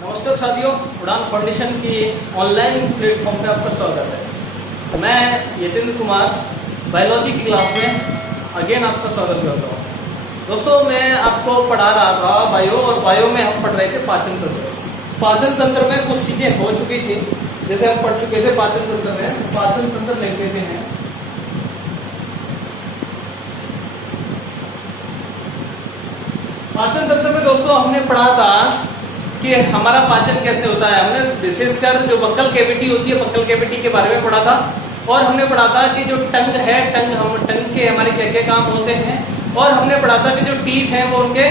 नमस्कार साथियों, उड़ान फाउंडेशन की ऑनलाइन प्लेटफॉर्म पे आपका स्वागत है। मैं यतेंद्र कुमार बायोलॉजी की क्लास में अगेन आपका स्वागत करता हूँ। दोस्तों, मैं आपको पढ़ा रहा था बायो, और बायो में हम पढ़ रहे थे पाचन तंत्र। पाचन तंत्र में कुछ चीजें हो चुकी थी, जैसे हम पढ़ चुके थे पाचन तंत्र में। पाचन तंत्र लिख देते हैं। पाचन तंत्र में दोस्तों हमने पढ़ा था कि हमारा पाचन कैसे होता है। हमने विशेषकर जो बक्कल कैविटी होती है, बक्कल कैविटी के बारे में पढ़ा था, और हमने पढ़ा था कि जो टंग है, टंग के हमारे क्या क्या काम होते हैं, और हमने पढ़ा था कि जो टीथ हैं वो उनके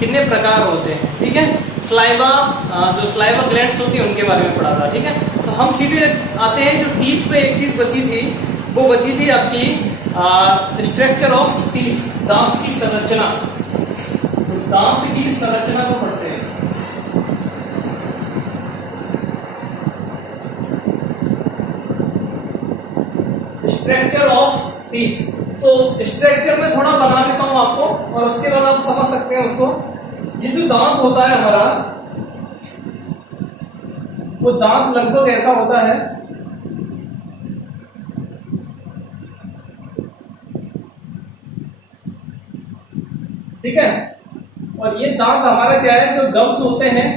कितने प्रकार होते हैं। ठीक है, स्लाइवा, जो स्लाइवा ग्लैंड्स होती है उनके बारे में पढ़ा था। ठीक है, तो हम सीधे आते हैं, जो टीथ पे एक चीज बची थी, वो बची थी आपकी स्ट्रक्चर ऑफ टीथ, दांत की संरचना। तो दांत की संरचना को पढ़ते हैं। स्ट्रक्चर ऑफ टीथ, तो स्ट्रक्चर में थोड़ा बना देता हूं आपको, और उसके बाद आप समझ सकते हैं उसको। ये जो दांत होता है हमारा, वो दांत लगभग ऐसा होता है। ठीक है, और ये दांत हमारे क्या है, जो गम्स होते हैं,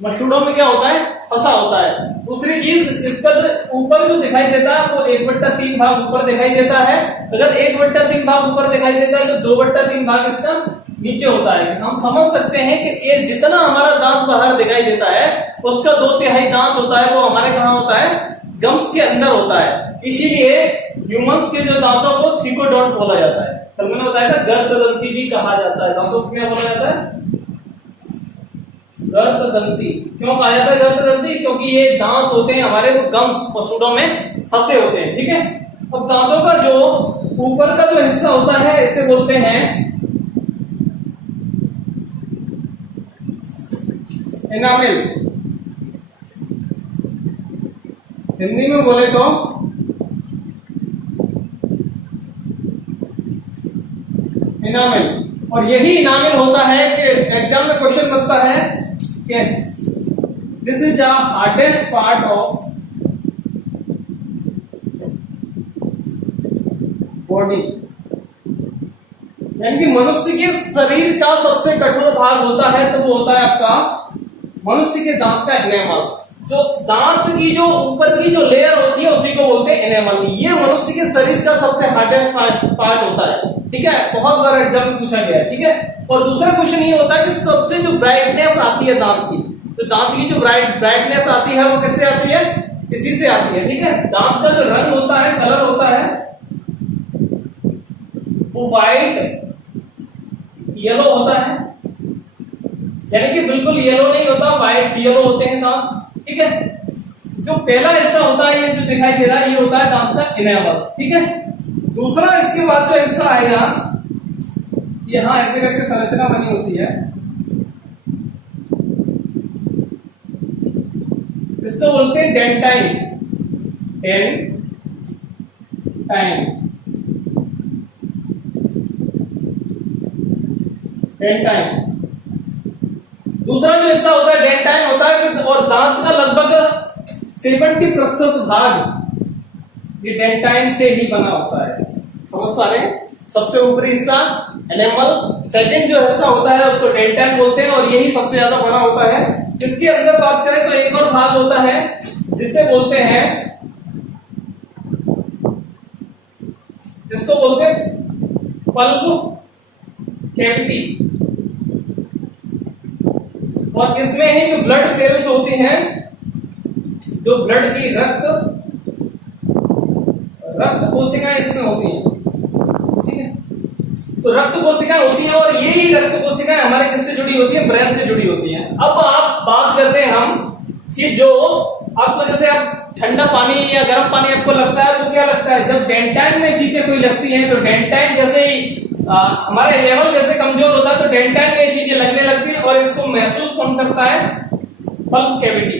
मसूड़ों में क्या होता है, फंसा होता है। दूसरी चीज, इसका जो ऊपर जो दिखाई देता है वो 1/3 भाग ऊपर दिखाई देता है। अगर 1/3 भाग ऊपर दिखाई देता है तो 2/3 भाग इसका नीचे होता है। हम समझ सकते हैं कि ये जितना हमारा दांत बाहर दिखाई देता है, उसका 2/3 दांत होता है वो हमारे कहाँ होता है, गम्स के अंदर होता है। इसीलिए ह्यूमंस के जो दांतों को थिकोडोंट बोला जाता है। कल मैंने बताया था गर्ददंती भी कहा जाता है। दांतों को क्या बोला जाता है, गर्ददंती। क्यों कहा जाता है गर्ददंती? क्योंकि ये दांत होते हैं हमारे, वो गम्स मसूड़ों में फंसे होते हैं। ठीक है, अब दांतों का जो ऊपर का जो हिस्सा होता है, इसे बोलते हैं एनामेल। हिंदी में बोले तो इनामिल। और यही इनामिल होता है कि एग्जाम में क्वेश्चन बनता है कि this is the hardest part of body, यानी कि मनुष्य के शरीर का सबसे कठोर भाग होता है, तो वो होता है आपका मनुष्य के दांत का एनेमल। जो दांत की जो ऊपर की जो लेयर होती है उसी को बोलते हैं एनेमल। ये मनुष्य के शरीर का सबसे हार्डेस्ट पार्ट होता है। ठीक है, बहुत बार एग्जाम में पूछा गया है। ठीक है, और दूसरा क्वेश्चन ये होता है कि सबसे जो ब्राइटनेस आती है दांत की, तो दांत की जो ब्राइटनेस आती है वो किससे आती है, इसी से आती है। ठीक है, दांत का जो रंग होता है, कलर होता है, वो व्हाइट येलो होता है, यानी कि बिल्कुल येलो नहीं होता, व्हाइट येलो होते हैं दांत। ठीक है, जो पहला हिस्सा होता है, ये जो दिखाई दे रहा है, ये होता है दांत का इनेमल। ठीक है, दूसरा इसके बाद जो हिस्सा आएगा, यहां ऐसे करके संरचना बनी होती है, इसको बोलते हैं डेंटाइन। डेंटाइन दूसरा जो हिस्सा होता है डेंटाइन होता है। और दांत का लगभग 70% भाग ये डेंटाइन से ही बना होता है। समझ पा रहे हैं? सबसे ऊपरी हिस्सा एनेमल, सेकंड जो हिस्सा होता है उसको डेंटाइन बोलते हैं, और यही सबसे ज्यादा बना होता है। इसके अंदर बात करें तो एक और भाग होता है जिसे बोलते हैं, जिसको बोलते हैं पल्प कैविटी। और इसमें ही जो ब्लड सेल्स होती हैं, जो ब्लड की रक्त कोशिकाएं इसमें होती हैं। ठीक है, तो रक्त कोशिकाएं होती हैं, और यही रक्त कोशिकाएं हमारे किससे जुड़ी होती है, ब्रेन से जुड़ी होती हैं। अब आप बात करते हैं हम कि जो आपको, जैसे आप ठंडा पानी या गर्म पानी आपको लगता है, वो क्या लगता है, जब डेंटाइन में चीजें कोई लगती हैं, तो डेंटाइन जैसे ही हमारे लेवल जैसे कमजोर होता है, तो डेंटाइन में चीजें लगने लगती है, और इसको महसूस कौन करता है, पल्प कैविटी।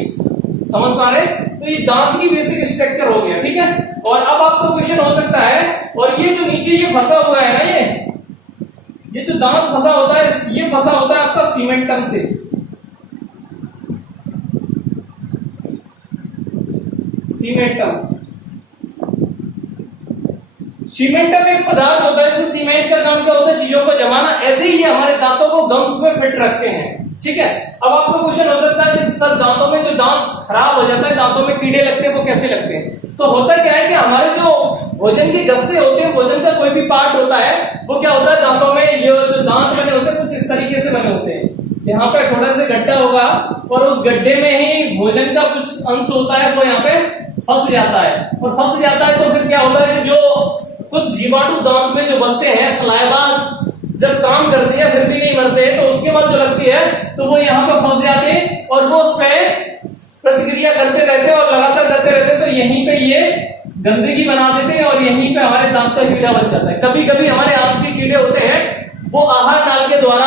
समझ पा रहे? तो ये दांत की बेसिक स्ट्रक्चर हो गया। ठीक है, और अब आपको क्वेश्चन हो सकता है, और ये जो नीचे ये फंसा हुआ है ना, ये जो दांत फंसा होता है, ये फंसा होता है आपका सीमेंटम से। सीमेंटम सीमेंटम एक पदार्थ होता है, जैसे सीमेंट का काम क्या होता है, चीजों को जमाना, ऐसे ही ये हमारे दांतों को गम्स में फिट रखते हैं। ठीक है, अब आपको क्वेश्चन हो सकता है कि सर दांतों में जो दांत खराब हो जाता है, दांतों में कीड़े लगते हैं, वो कैसे लगते हैं? तो होता क्या है कि हमारे जो भोजन के गस्से होते हैं, भोजन का कोई भी पार्ट होता है, वो क्या होता है दांतों में, ये जो दांत बने होते हैं कुछ इस तरीके से बने होते हैं। यहाँ पे थोड़ा सा गड्ढा होगा और उस गड्ढे में ही भोजन का कुछ अंश होता है, वो यहाँ पे फंस जाता है, और फंस जाता है तो फिर क्या होता है कि जो कुछ जीवाणु दांत में जो बसते हैं, सलाइवा जब काम करते हैं फिर भी नहीं मरते हैं, तो उसके बाद जो लगती है तो वो यहाँ पे फंस जाते हैं और वो उस पर प्रतिक्रिया करते रहते हैं और लगातार करते रहते हैं, तो यहीं पे ये गंदगी बना देते हैं और यहीं पे हमारे दांत का कीड़ा बन जाता है। कभी कभी हमारे आंत के कीड़े होते हैं, वो आहार नाल के द्वारा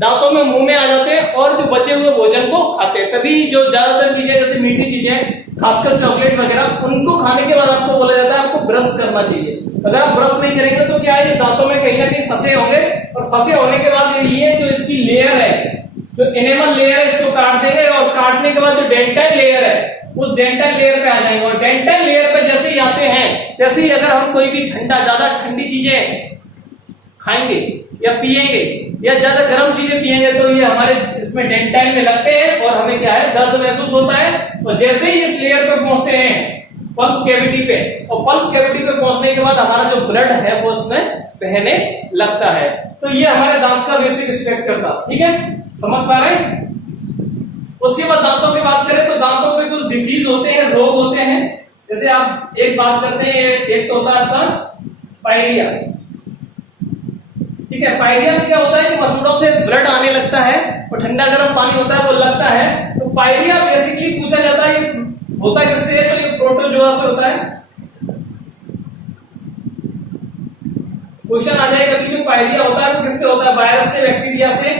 दांतों में, मुंह में आ जाते हैं और जो बचे हुए भोजन को खाते हैं। तभी जो ज्यादातर चीजें जैसे मीठी चीजें, खासकर चॉकलेट वगैरह, उनको खाने के बाद आपको बोला जाता है आपको ब्रश करना चाहिए। अगर आप ब्रश नहीं करेंगे तो क्या है, दांतों में कहीं ना कहीं फंसे होंगे, और फंसे होने के बाद ये जो इसकी लेयर है, जो एनेमल लेयर है, इसको काट देंगे, और काटने के बाद जो डेंटल लेयर है, उस डेंटल लेयर पे आ जाएंगे, और डेंटल लेयर पे जैसे ही आते हैं, जैसे ही अगर हम कोई भी ठंडा, ज्यादा ठंडी चीजें खाएंगे या पिएंगे या ज्यादा गर्म चीजें पिएंगे, तो ये हमारे इसमें डेंटाइल में लगते हैं और हमें क्या है, दर्द महसूस होता है। और जैसे ही इस लेयर पे पहुंचते हैं पल्प कैविटी पे, और पल्प कैविटी पे पहुंचने के बाद हमारा जो ब्लड है वो उसमें बहने लगता है। तो ये हमारे दांत का बेसिक स्ट्रक्चर था। ठीक है, समझ पा रहे हैं? उसके बाद दांतों की बात करें तो दांतों से कुछ डिसीज होते हैं, रोग होते हैं। जैसे आप एक बात करते हैं, एक तो होता है आपका पायरिया। ठीक है, पायरिया में क्या होता है कि मसूड़ों से ब्लड आने लगता है और ठंडा गर्म पानी होता है वो लगता है। तो पायरिया बेसिकली पूछा जाता है होता किससे है, तो ये प्रोटोजोआ से होता है। क्वेश्चन आ जाएगा कि जो पायरिया होता है वो किससे होता है, वायरस से, बैक्टीरिया से,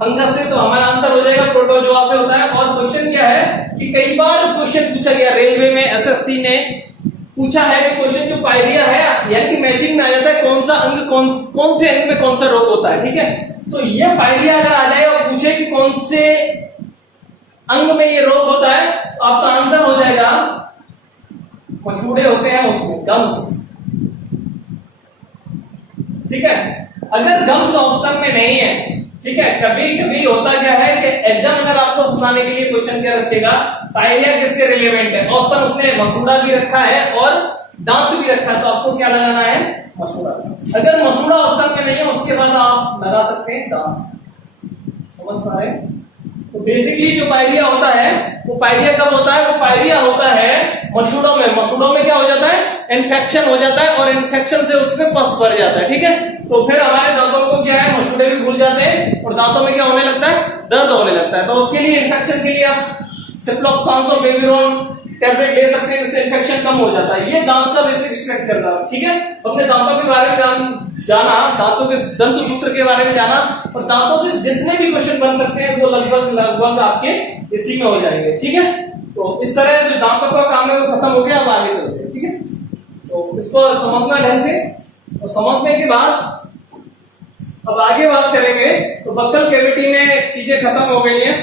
फंगस से? तो हमारा आंसर हो जाएगा प्रोटोजोआ से होता है। और क्वेश्चन क्या है कि कई बार क्वेश्चन पूछा गया रेलवे में, एसएससी ने पूछा है कि क्वेश्चन जो पायरिया है, यानी कि मैचिंग में आ जाता है कौन सा अंग, कौन से अंग में कौन सा रोग होता है। ठीक है, तो ये पायरिया अगर आ जाए और पूछे कि कौन से अंग में ये रोग होता है, तो आपका आंसर हो जाएगा मसूड़े होते हैं उसमें, गम्स। ठीक है, अगर गम्स ऑप्शन में नहीं है, ठीक है, कभी कभी होता क्या है कि एग्जाम अगर आपको फंसाने के लिए क्वेश्चन क्या रखेगा, पायरिया किससे रिलेवेंट है, ऑप्शन उसने मसूड़ा भी रखा है और दांत भी रखा है, तो आपको क्या लगाना है, मसूड़ा। अगर मसूड़ा ऑप्शन में नहीं है, उसके बाद आप लगा सकते हैं दांत। समझ पा रहे हैं? तो बेसिकली जो पायरिया होता है वो पायरिया कब होता है, वो पायरिया होता है मसूड़ों में। मसूड़ों में क्या हो जाता है, इन्फेक्शन हो जाता है और इन्फेक्शन से उसमें पस भर जाता है। ठीक है, तो फिर हमारे दांतों को क्या है, मसूड़े भी भूल जाते हैं और दांतों में क्या होने लगता है, दर्द होने लगता है। तो उसके लिए इन्फेक्शन के लिए आप सिप्रोक्सान और बेबीरोन टैबलेट ले सकते हैं, इससे इन्फेक्शन कम हो जाता है। ये दांत का बेसिक स्ट्रक्चर था। ठीक है, अपने दांतों के बारे में जाना, दांतों के दंत सूत्र के बारे में जाना, और दांतों से जितने भी क्वेश्चन बन सकते हैं वो लगभग आपके इसी में हो जाएंगे। ठीक है, तो इस तरह जो दांतों का काम है वो खत्म हो गया। अब आगे चलते हैं। ठीक है, तो इसको समझना ढंग से, और समझने के बाद अब आगे बात करेंगे। तो बक्कल कैविटी में चीजें खत्म हो गई हैं।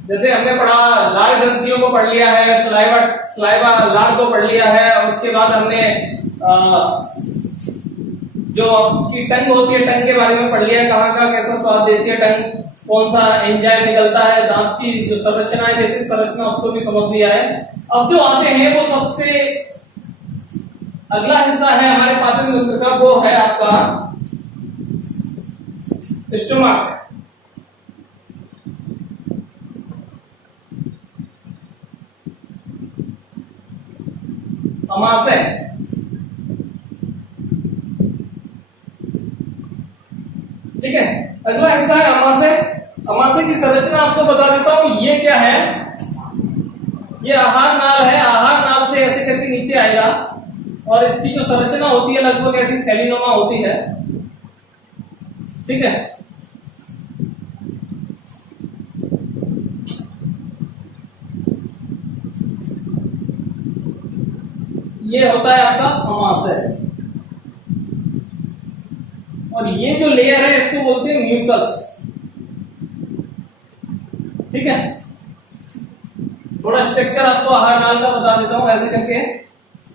जैसे हमने पढ़ा, लाल ग्रंथियों को पढ़ लिया है, सलाइवा लाल को पढ़ लिया है, और उसके बाद हमने जो आपकी टंग होती है, टंग के बारे में पढ़ लिया है, कहाँ का कैसा स्वाद देती है टंग, कौन सा एंजाइम निकलता है, दांत की जो संरचना है, बेसिक संरचना, उसको भी समझ लिया है। अब जो आते हैं वो सबसे अगला हिस्सा है हमारे पाचन तंत्र का, वो है आपका स्टमक। अमाशय। ठीक है, अगला हिस्सा है अमाशय। अमाशय की संरचना आपको बता देता हूं, ये क्या है, ये आहार नाल है। आहार नाल से ऐसे करके नीचे आएगा और इसकी जो संरचना होती है लगभग ऐसी थैलीनुमा होती है। ठीक है, ये होता है आपका अमाशय। और ये जो लेयर है इसको बोलते हैं म्यूकस। ठीक है, थोड़ा स्ट्रक्चर आपको आहार नाल का बता देता हूं। ऐसे करके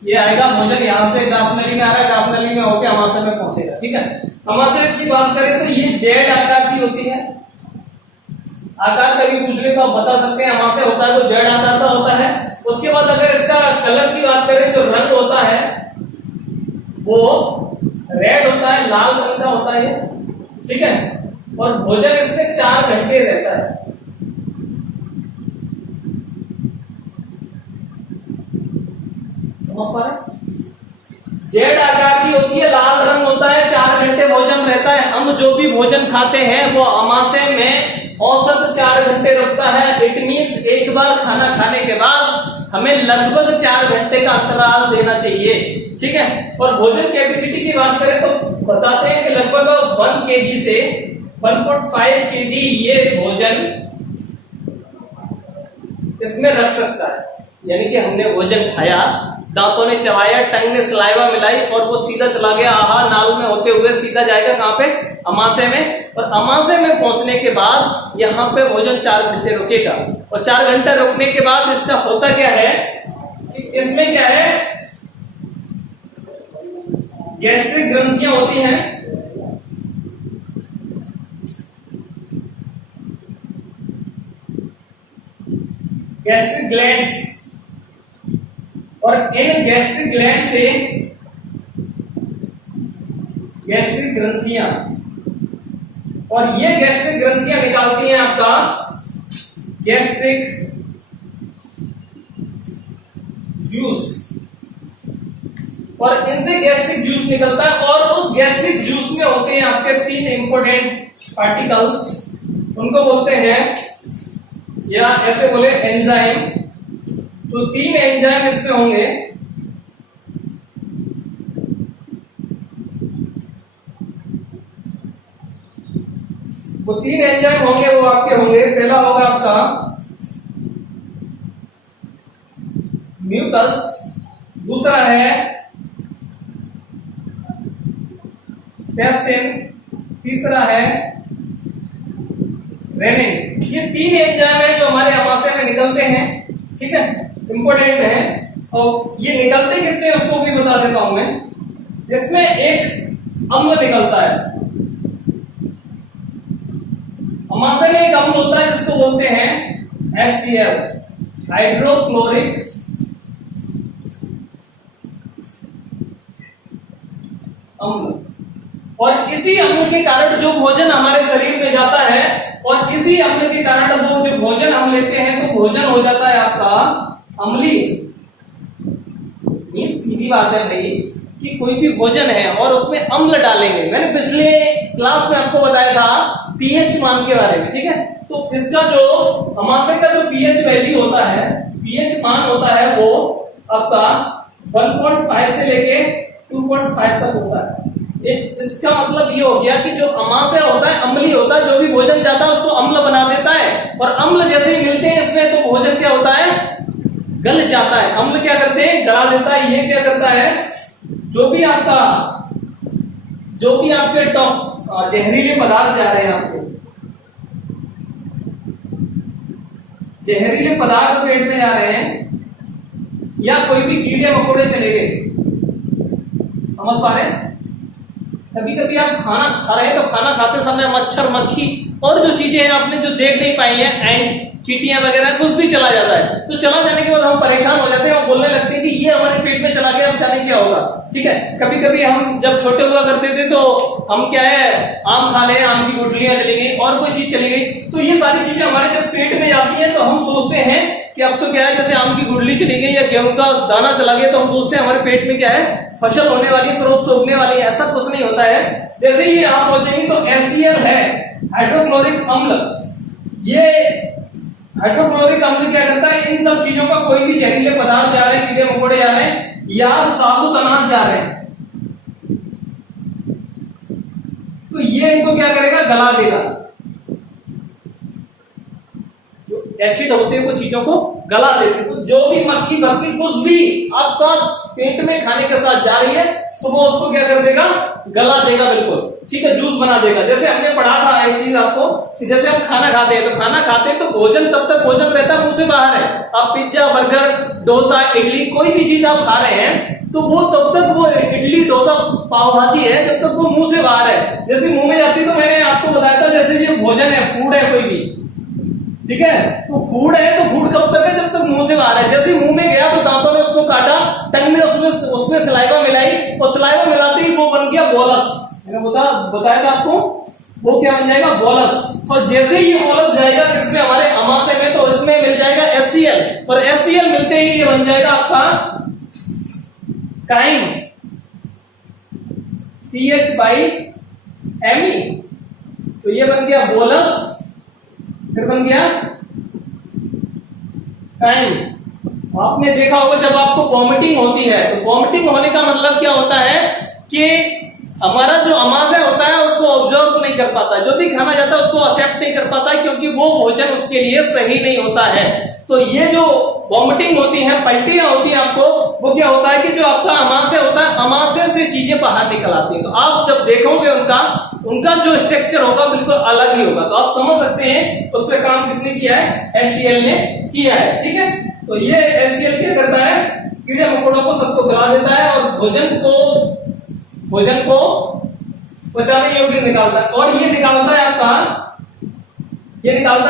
ये आएगा भोजन, यहां से दांतनली में आ रहा है, दांतनली में होकर अमाशय में पहुंचेगा। ठीक है, अमाशय की बात करें तो ये जेड आकार की होती है। आकार कभी पूछ ले तो आप बता सकते हैं, अमाशय होता है तो जेड आकार का होता है। उसके बाद अगर इसका कलर की बात करें तो रंग होता है वो रेड होता है, लाल रंग का होता है। ठीक है, और भोजन इसमें 4 घंटे रहता है। समझ पा रहे? जेड आकार की होती है, लाल रंग होता है, 4 घंटे भोजन रहता है। हम जो भी भोजन खाते हैं वो अमाशय में औसत 4 घंटे रुकता है। इट मीन्स एक बार खाना खाने के बाद हमें लगभग 4 घंटे का अंतराल देना चाहिए। ठीक है, और भोजन कैपेसिटी की बात करें तो बताते हैं कि लगभग 1 kg से 1.5 kg ये भोजन इसमें रख सकता है। यानी कि हमने भोजन खाया, दांतों ने चबाया, टंग ने सलाइवा मिलाई और वो सीधा चला गया आहार नाल में होते हुए सीधा जाएगा कहां पे? अमाशय में। और अमाशय में पहुंचने के बाद यहां पे भोजन 4 घंटे रुकेगा। और 4 घंटे रुकने के बाद इसका होता क्या है कि इसमें क्या है, गैस्ट्रिक ग्रंथियां होती हैं। गैस्ट्रिक ग्लैंड्स, और इन गैस्ट्रिक ग्लैंड से गैस्ट्रिक ग्रंथियां, और ये गैस्ट्रिक ग्रंथियां निकालती हैं आपका गैस्ट्रिक जूस। और इनसे गैस्ट्रिक जूस निकलता है और उस गैस्ट्रिक जूस में होते हैं आपके 3 इंपॉर्टेंट पार्टिकल्स। उनको बोलते हैं, या ऐसे बोले एंजाइम। तो 3 एंजाइम इसमें होंगे। वो 3 एंजाइम होंगे, वो आपके होंगे, पहला होगा आपका म्यूकस, दूसरा है पेप्सिन, तीसरा है रेनिन। ये 3 एंजाइम है जो हमारे अमाशय में निकलते हैं। ठीक है, इंपॉर्टेंट है। और ये निकलते किससे उसको भी बता देता हूं मैं। इसमें एक अम्ल निकलता है, अमाशय में एक अम्ल होता है जिसको बोलते हैं HCl, हाइड्रोक्लोरिक अम्ल। और इसी अम्ल के कारण जो भोजन हमारे शरीर में जाता है, और इसी अम्ल के कारण वो जो भोजन हम लेते हैं तो भोजन हो जाता है आपका अम्लीय। सीधी बात है भाई कि कोई भी भोजन है और उसमें अम्ल डालेंगे। मैंने पिछले क्लास में आपको बताया था पीएच मान के बारे में। ठीक है, तो इसका जो अमाशय का जो पीएच वैल्यू होता है, पीएच मान होता है वो आपका 1.5 से लेके 2.5 तक होता है। इसका मतलब ये हो गया कि जो अमाशय होता है अम्लीय होता है, जो भी भोजन जाता है उसको अम्ल बना देता है। और अम्ल जैसे ही मिलते हैं इसमें तो भोजन क्या होता है? गल जाता है। अम्ल क्या करते हैं? गला देता है। ये क्या करता है? जो भी आपके टॉक्स जहरीले पदार्थ जा रहे हैं, आपको जहरीले पदार्थ पेट में जा रहे हैं, या कोई भी कीड़े मकोड़े चले गए, समझ पा रहे हैं? कभी कभी आप खाना खा रहे हैं तो खाना खाते समय मच्छर, मक्खी और जो चीजें हैं आपने जो देख नहीं पाई है, एंड चींटियां वगैरह कुछ भी चला जाता है। तो चला जाने के बाद हम परेशान हो जाते हैं और बोलने लगते हैं कि ये हमारे पेट में चला गया, अब जाने क्या होगा। ठीक है, कभी कभी हम जब छोटे हुआ करते थे तो हम क्या है, आम खा ले, आम की गुठलियां चली गई और कोई चीज चली गई, तो ये सारी चीजें हमारे जब पेट में जाती है तो हम सोचते हैं कि अब तो क्या है, जैसे आम की गुठली चली गई या गेहूं का दाना चला गया, तो हम सोचते हैं हमारे पेट में क्या है, फसल होने वाली, क्रोप सोखने वाली है। ऐसा कुछ नहीं होता है। जैसे ही आप पहुंचेंगे तो HCl है, हाइड्रोक्लोरिक अम्ल। ये हाइड्रोक्लोरिक अम्ल क्या करता है, इन सब चीजों पर कोई भी जहरीले पदार्थ जा रहे हैं, कीड़े मकोड़े जा रहे हैं या साबुत अनाज जा रहे हैं, तो ये इनको क्या करेगा, गला देगा। जो एसिड होते हैं वो चीजों को गला देते हैं। तो जो भी मक्खी भक्की कुछ भी आपका पेट में खाने के साथ जा रही है तो वो उसको क्या कर देगा, गला देगा बिल्कुल, ठीक है, जूस बना देगा। जैसे हमने पढ़ा था एक चीज आपको कि जैसे हम खाना खाते हैं तो खाना खाते हैं तो भोजन तब तक भोजन रहता है मुंह से बाहर है। आप पिज्जा, बर्गर, डोसा, इडली, कोई भी चीज आप खा रहे हैं तो वो तब तक वो इडली, डोसा, पाव भाजी है जब तक वो मुंह से बाहर है। जैसे मुंह में जाती है तो मैंने आपको बताया था जैसे ये भोजन है, फूड है कोई भी, ठीक है, तो फूड है तो फूड कब तक है, जब तक मुंह से बाहर है। जैसे मुंह में गया तो दांतों ने उसको काटा, टंग ने उसमें सलाइवा मिलाई और सलाइवा मिलाते ही वो बन गया बोलस। मैंने बताया था आपको, वो क्या बन जाएगा, बोलस। और जैसे ही ये बोलस जाएगा इसमें हमारे अमाशय में तो इसमें मिल जाएगा HCl, और HCl मिलते ही ये बन जाएगा आपका काइम, CH/Me, तो ये बन गया बोलस, फिर बन गया काइम। आपने देखा होगा जब आपको वॉमिटिंग होती है तो वॉमिटिंग होने का मतलब क्या होता है कि हमारा जो अमाशय होता है उसको ऑब्जर्व नहीं कर पाता, जो भी खाना जाता है उसको एक्सेप्ट नहीं कर पाता क्योंकि वो भोजन उसके लिए सही नहीं होता है। तो ये जो वॉमिटिंग होती है, पलटियां होती है आपको, वो क्या होता है कि जो आपका अमाशय होता है, अमाशय से चीजें बाहर निकल आती हैं। तो आप जब देखोगे उनका जो स्ट्रक्चर होगा बिल्कुल अलग ही होगा। तो आप समझ सकते हैं उस पर काम किसने किया है, HCl ने किया है, ठीक है। तो ये HCl क्या करता है, कीड़े मकोड़ों को सबको गला देता है और भोजन को पचाने योग्य निकालता है। और ये निकालता है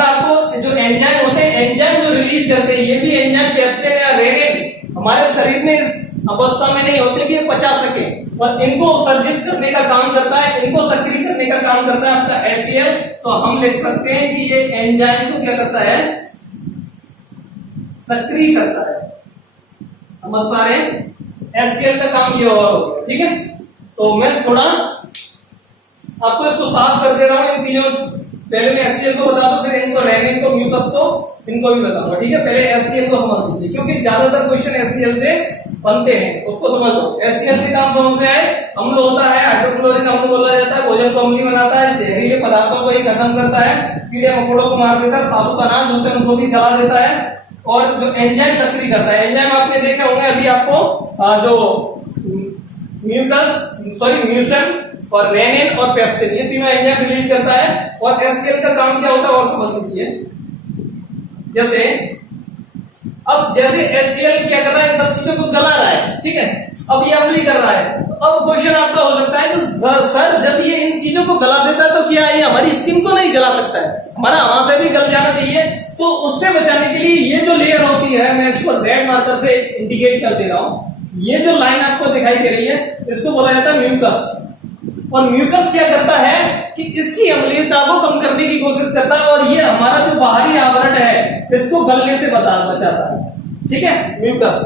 आपको जो एंजाइम होते हैं, एंजाइम जो रिलीज करते हैं, ये भी एंजाइम पेप्सिन या रेनिन हमारे शरीर में इस अवस्था में नहीं होते कि ये पचा सके, और इनको उत्सर्जित करने का काम करता है, इनको सक्रिय करने का काम करता है आपका HCl। तो हम लिख सकते हैं कि ये एंजाइम को क्या करता है, सक्रिय करता है। समझ पा रहे हैं, HCl का काम ये और हो गया, ठीक है। तो मैं थोड़ा आपको इसको साफ कर दे रहा हूं, इन तीनों, पहले मैं HCl को बता दूं, फिर इनको रेनिन को, म्यूकस को, इनको भी बताऊंगा, ठीक है। पहले HCl को समझ लीजिए क्योंकि ज्यादातर क्वेश्चन HCl से बनते हैं, उसको समझ लो। HCl के काम समझ में आए, अम्ल होता है, हाइड्रोक्लोरिक अम्ल बोला जाता है, भोजन को अम्लीय बनाता है, जहरीले पदार्थों को ही खत्म करता है, कीड़े मकोड़ों को मार देता है, साबुत अनाज होते हैं उनको भी गला देता है, और जो एंजाइम सक्रिय करता है। एंजाइम आपने देखे होंगे अभी आपको, जो म्यूसन और रेनिन और पेप्सिन, ये तीनों एंजाइम रिलीज करता है। और HCl का काम क्या होता है और समझ लीजिए। जैसे HCl क्या कर रहा है, इन सब चीजों को गला रहा है, ठीक है, अब ये अम्लीय कर रहा है। तो अब क्वेश्चन आपका हो सकता है कि सर जब ये इन चीजों को गला देता है तो क्या ये हमारी स्किन को नहीं गला सकता है, हमारा अमाशय भी गल जाना चाहिए। तो उससे बचाने के लिए ये जो लेयर होती है, मैं इसको रेड मार्कर से इंडिकेट कर दे रहा हूं, ये जो लाइन आपको दिखाई दे रही है इसको बोला जाता है म्यूकस। और म्यूकस क्या करता है कि इसकी अम्लीयता को कम करने की कोशिश करता है, और ये हमारा जो बाहरी आवरण है इसको गलने से बचाता है, ठीक है, म्यूकस,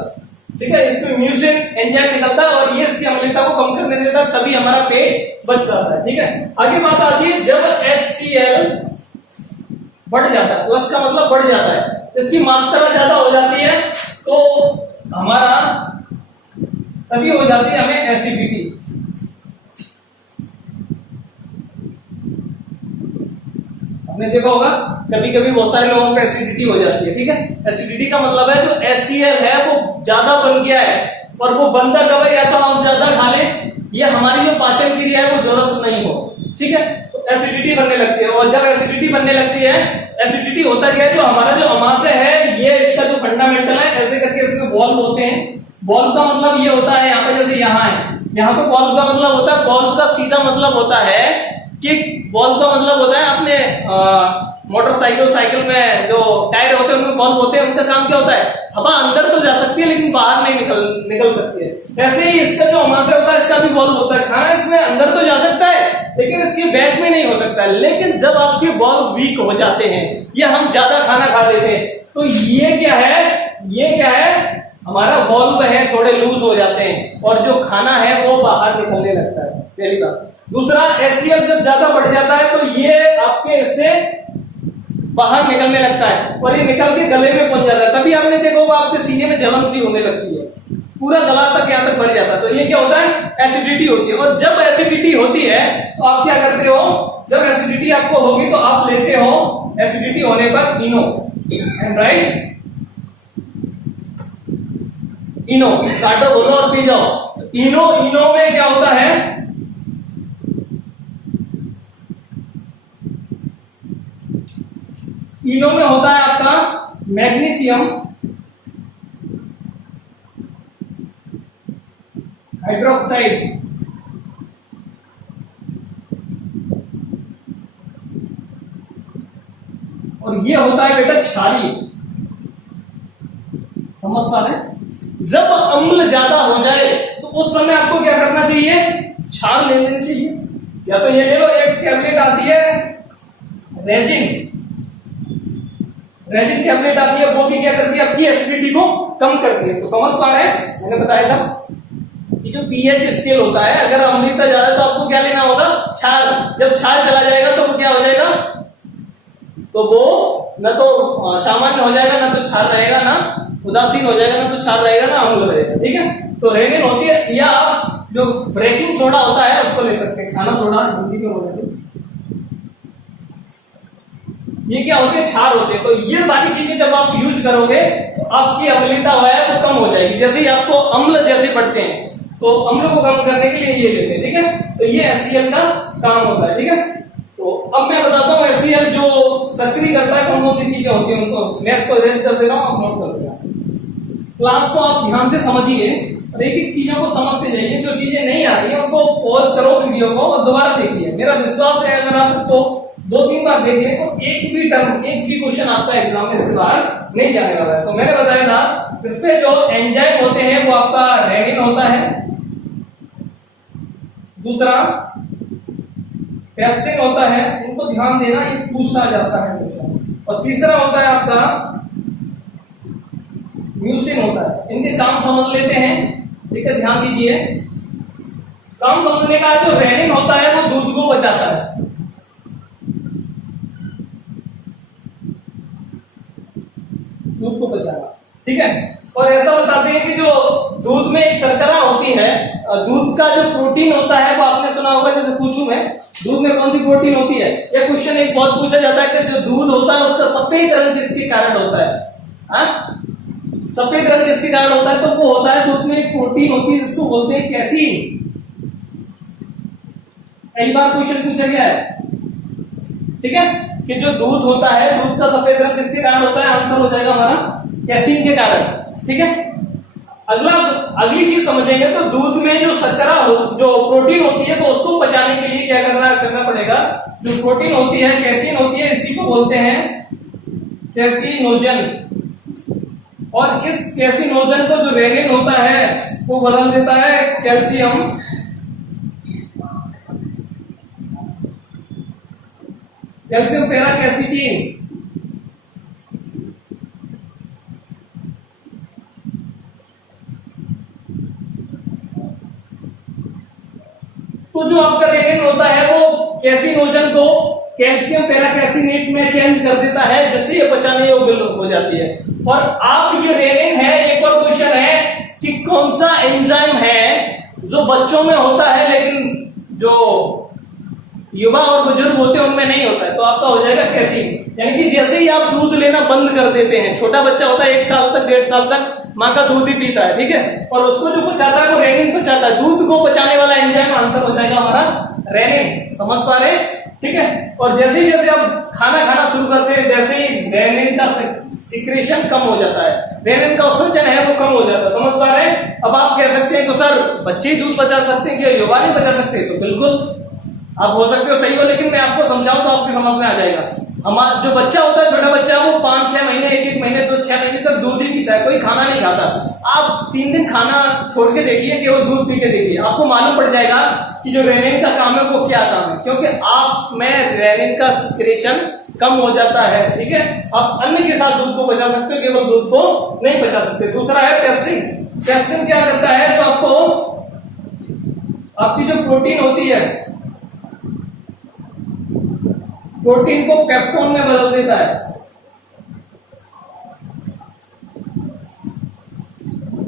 ठीक है। इसमें म्यूसिन एंजाइम निकलता है और ये इसकी अम्लीयता को कम करने देता है, तभी हमारा पेट बच जाता है, ठीक है। आगे बात आती है, जब HCl बढ़ जाता है, प्लस का मतलब बढ़ जाता है, इसकी मात्रा ज्यादा हो जाती है तो हमारा तभी हो जाती है हमें एसिडिटी। आपने देखा होगा कभी कभी बहुत सारे लोगों को एसिडिटी हो जाती है, ठीक है। एसिडिटी का मतलब है जो HCl है वो ज्यादा बन गया है, और वो बनता कब है, या तो हम ज्यादा खा लें या हमारी जो पाचन क्रिया है वो दुरुस्त नहीं हो, ठीक है, तो एसिडिटी बनने लगती है। और जब एसिडिटी बनने लगती है, एसिडिटी होता क्या है, जो हमारा जो अमाशय है, ये इसका जो फंडामेंटल है, ऐसे करके इसमें वॉल्व होते हैं। वॉल्व का मतलब ये होता है, यहाँ पे जैसे यहाँ है, यहाँ पे वॉल्व का मतलब होता है, वॉल्व का सीधा मतलब होता है कि वॉल्व का मतलब होता है, आपने मोटरसाइकिल, साइकिल में जो टायर होते हैं उनमें वॉल्व होते हैं, उनका काम क्या होता है, हवा अंदर तो जा सकती है लेकिन बाहर नहीं निकल सकती है। ऐसे ही इसका जो अमाशय होता है इसका भी वॉल्व होता है, खाना इसमें अंदर तो जा सकता है लेकिन इसके बैक में नहीं हो सकता है। लेकिन जब आपके वॉल्व वीक हो जाते हैं या हम ज्यादा खाना खा लेते हैं तो ये क्या है, हमारा वॉल्व है थोड़े लूज हो जाते हैं और जो खाना है वो बाहर निकलने लगता है, पहली बात। दूसरा, HCl जब ज्यादा बढ़ जाता है तो ये आपके इससे बाहर निकलने लगता है और ये निकल के गले में पहुंच जाता है। तभी आपने देखा होगा आपके सीने में जलन सी होने लगती है, पूरा गला तक यहाँ तक भर जाता है। तो ये क्या होता है, एसिडिटी होती है। और जब एसिडिटी होती है तो आप क्या करते हो, जब एसिडिटी आपको होगी तो आप लेते हो एसिडिटी होने पर इनो, राइट, इनो काटो बोलो और पी जाओ। इनो में क्या होता है, इनो में होता है आपका मैग्नीशियम हाइड्रोक्साइड, और ये होता है बेटा क्षारीय। समझ पा रहे हैं? जब अम्ल ज्यादा हो जाए तो उस समय आपको क्या करना चाहिए, क्षार ले लेनी चाहिए। या तो ये ले लो, एक टैबलेट आती है रेजिन, रेजिन टैबलेट आती है, वो भी क्या करती है, आपकी एसिडिटी को कम करती है। तो समझ पा रहे हैं, मैंने बताया था कि जो पीएच स्केल होता है, अगर अम्लता ज्यादा है तो आपको क्या लेना होगा, क्षार। जब क्षार चला जाएगा तो वो क्या हो जाएगा, तो वो ना तो सामान्य हो जाएगा, ना तो क्षार रहेगा, ना उदासीन हो जाएगा, ना तो क्षार रहेगा, ना अम्ल रहेगा। ठीक है, तो रेनिन होती है, या आप जो ब्रेकिंग सोडा होता है उसको ले सकते हैं, खाना सोडा हिंदी में बोलते हैं। ये क्या होते हैं, क्षार होते हैं। तो ये सारी चीजें जब आप यूज करोगे तो आपकी अम्लता है वो कम हो जाएगी। जैसे ही आपको अम्ल जैसे बढ़ते हैं तो अम्ल को कम करने के लिए ये लेते हैं। ठीक है, तो ये HCl का काम होता है। ठीक है, तो अब मैं बताता हूँ HCl जो सक्रिय करता है कौन कौन सी चीजें होती है, उनको मैं इसको रेस कर दे रहा हूँ, आप नोट कर देना। क्लास को आप ध्यान से समझिए और एक एक चीजों को समझते जाइए। जो चीजें नहीं आ रही है उनको पॉज करो वीडियो को और दोबारा देखिए। मेरा विश्वास है अगर आप इसको 2-3 बार देख लें तो एक भी टर्म, एक भी क्वेश्चन आपका एग्जाम में इसके बाहर नहीं जाने वाला है। तो मैंने बताया था इसमें जो एंजाइम होते हैं वो आपका रेनिन होता है, दूसरा पेप्सिन होता है, इनको ध्यान देना, ये पूछा जाता है क्वेश्चन, और तीसरा होता है आपका म्यूसिन होता है। इनके काम समझ लेते हैं। ठीक है, ध्यान दीजिए, काम समझने का जो रेनिन होता है वो दूध को बचाता है, दूध को बचाना। ठीक है, और ऐसा बताते हैं कि जो दूध में एक शर्करा होती है, दूध का जो प्रोटीन होता है वो आपने सुना होगा। जैसे पूछूं मैं, दूध में कौन सी प्रोटीन होती है, यह क्वेश्चन एक बहुत पूछा जाता है कि जो दूध होता है उसका सफेद रंग किसके कारण होता है, हाँ? सफेद रंग किसके कारण होता है, तो वो होता है दूध में एक प्रोटीन होती है जिसको बोलते हैं कैसीन। कई बार क्वेश्चन पूछा गया है, ठीक है, कि जो दूध होता है, दूध का सफेद रंग किसके कारण होता है, आंसर हो जाएगा हमारा कैसीन के कारण। ठीक है, अगली चीज समझेंगे तो दूध में जो शर्करा हो, जो प्रोटीन होती है, तो उसको बचाने के लिए क्या करना पड़ेगा, जो प्रोटीन होती है कैसीन होती है, इसी को बोलते हैं कैसीनोजन। और इस कैसीनोजन को जो रेनिन होता है वो बदल देता है कैल्शियम पैराकेसिटीन। तो जो आपका रेनिन होता है वो कैसीनोजन को कैल्शियम पैराकेसिनेट में चेंज कर देता है, जिससे ये पचाने योग्य हो जाती है। और आप ये रेनिन है, एक और क्वेश्चन है कि कौन सा एंजाइम है जो बच्चों में होता है लेकिन जो युवा और बुजुर्ग होते हैं उनमें नहीं होता है, तो आपका हो जाएगा कैसीन। यानी कि जैसे ही आप दूध लेना बंद कर देते हैं, छोटा बच्चा होता है 1 साल तक 1.5 साल तक माँ का दूध ही पीता है, ठीक है, और उसको जो पचाता है वो रेनिन पचाता है। दूध को पचाने वाला एंजाइम आंसर हो जाएगा हमारा रेनिन। समझ पा रहे, ठीक है। और जैसे ही जैसे आप खाना खाना शुरू करते हैं वैसे ही रेनिन का सिक्रेशन कम हो जाता है, रेनिन का उत्सर्जन है वो कम हो जाता है। समझ पा रहे हैं। अब आप कह सकते हैं तो सर बच्चे ही दूध पचा सकते हैं, क्या युवा नहीं पचा सकते? तो बिल्कुल आप हो सकते हो, सही हो, लेकिन मैं आपको समझाऊं तो आपके समझ में आ जाएगा। हमारा जो बच्चा होता है, छोटा बच्चा, वो 5-6 महीने, 1-1 महीने तो 6 महीने तक दूध ही पीता है, कोई खाना नहीं खाता। आप 3 दिन खाना छोड़ के देखिए, केवल दूध पी के देखिए, आपको मालूम पड़ जाएगा कि जो रेनिन का काम है वो क्या काम है, क्योंकि आप में रेनिन का सिक्रेशन कम हो जाता है, ठीक है। आप अन्न के साथ दूध को बचा सकते हो, केवल दूध को नहीं बचा सकते। दूसरा है पेप्सिन। पेप्सिन क्या करता है, तो आपको आपकी जो प्रोटीन होती है, प्रोटीन को पेप्टोन में बदल देता है।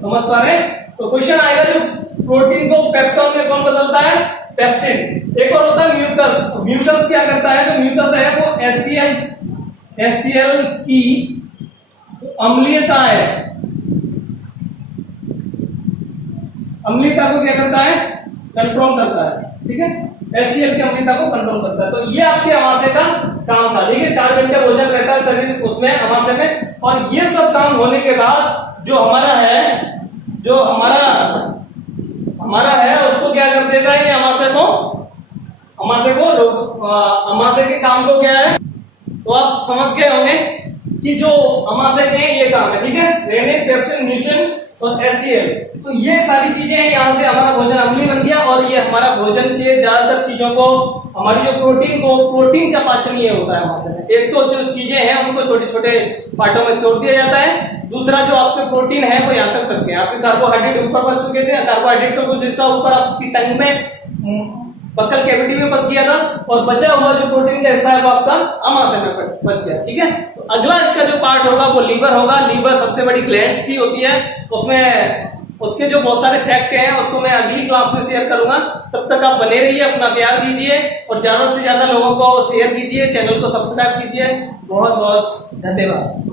समझ पा रहे हैं? तो क्वेश्चन आएगा जो प्रोटीन को पेप्टोन में कौन बदलता है? पेप्सिन। एक और होता है म्यूकस। म्यूकस क्या करता है, जो म्यूकस है वो HCl की अम्लीयता है, अम्लीयता को क्या करता है, कंट्रोल करता है, ठीक है, HCl की अम्लीयता को कंट्रोल करता है। तो ये आपके अमाशय का काम था, ठीक है। 4 घंटे भोजन रहता है शरीर उसमें अमाशय में, और ये सब काम होने के बाद जो हमारा है उसको क्या कर देगा, ये अमाशय के काम को क्या है, तो आप समझ गए होंगे कि जो अमाशय के ये काम है, ठीक है, रेनिन, पेप्सिन, म्यूसिन और HCl। तो ये सारी चीजें हैं, यहाँ से हमारा भोजन अम्लीय बन गया, और ये हमारा भोजन के ज्यादातर चीजों को, हमारी जो प्रोटीन का पाचन ये होता है अमाशय में। एक तो जो चीजें हैं उनको छोटे छोटे पार्टों में तोड़ दिया जाता है, दूसरा जो आपके प्रोटीन है वो यहाँ तक बच गए, आपके कार्बोहाइड्रेट ऊपर बच चुके थे, कार्बोहाइड्रेट का कुछ हिस्सा ऊपर आपकी टंग में बक्कल कैविटी में बच गया था, और बचा हुआ जो प्रोटीन का हिस्सा है वो आपका अमाशय में बच गया, ठीक है। तो अगला इसका जो पार्ट होगा वो लीवर होगा। लीवर सबसे बड़ी ग्लैंड्स की होती है, उसमें उसके जो बहुत सारे फैक्ट हैं उसको मैं अगली क्लास में शेयर करूंगा। तब तक आप बने रहिए, अपना प्यार दीजिए और ज्यादा से ज्यादा लोगों को शेयर कीजिए, चैनल को सब्सक्राइब कीजिए। बहुत बहुत धन्यवाद।